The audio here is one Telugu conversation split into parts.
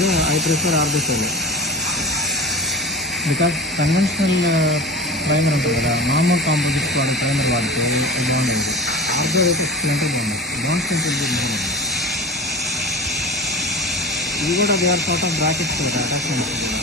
I prefer RBCL because conventional primer ఉంటుంది కదా, మామూలు కాంపోజిట్స్ వాడే ప్రైమర్ వాడితే బాగుండేది. ఆర్బీ అయితే ఎక్సలెంట్ బాగుంది. బాగుంటుంది. ఇవి కూడా they are sort of brackets కదా, అటాచ్మెంట్స్ కూడా.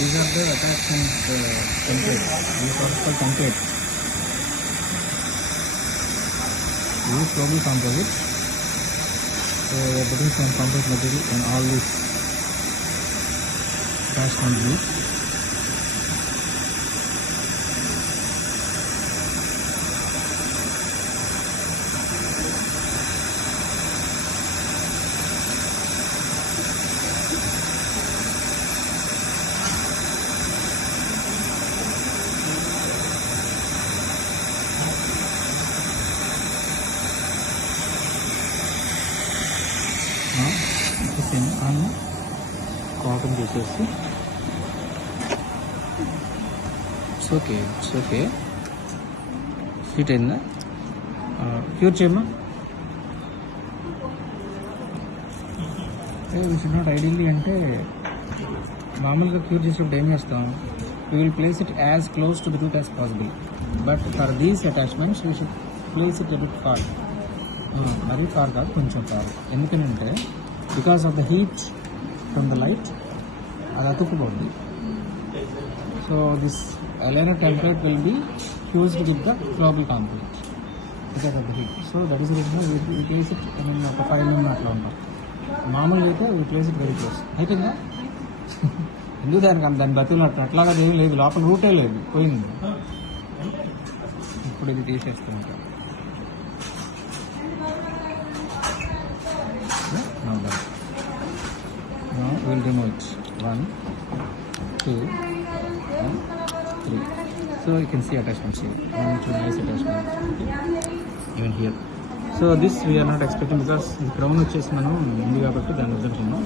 These are the attachment templates. These are called templates. Use global composites. So we are putting some composite material in all these attachment views. Cotton తీసేసి ఇట్స్ ఓకే ఫిట్ అయిందా? క్యూర్ చేయమ్మా. షుడ్ నాట్ ఐడియల్లీ అంటే మామూలుగా క్యూర్ చేసేటప్పుడు ఏం చేస్తాం, we will place it as close to the root as possible. But for these attachments we should place it a bit far. మరీ ఫార్ కాదు, కొంచెం ఫార్. ఎందుకంటే because of the heat from the light అది అతుక్కుపోద్ది. So this aligner template will be fused with the global composite because of the heat. So that is reason we place it ఒక 5 mm అట్లా ఉంటాం. మామూలుగా అయితే we place it very close. అయిపోయిందా? ఎందుకు దాని బతులు అట్లాగా ఏం లేదు, లోపల రూటే లేదు, పోయింది. ఇప్పుడు ఇది తీసేస్తాం. Now we'll remove it. 1, 2, 3. So you can see attachments here. 1, 2 nice attachments. Even here. So this we are not expecting because the crown వచ్చేసి మనం ఉంది కాబట్టి దాన్ని వదులుకున్నాం.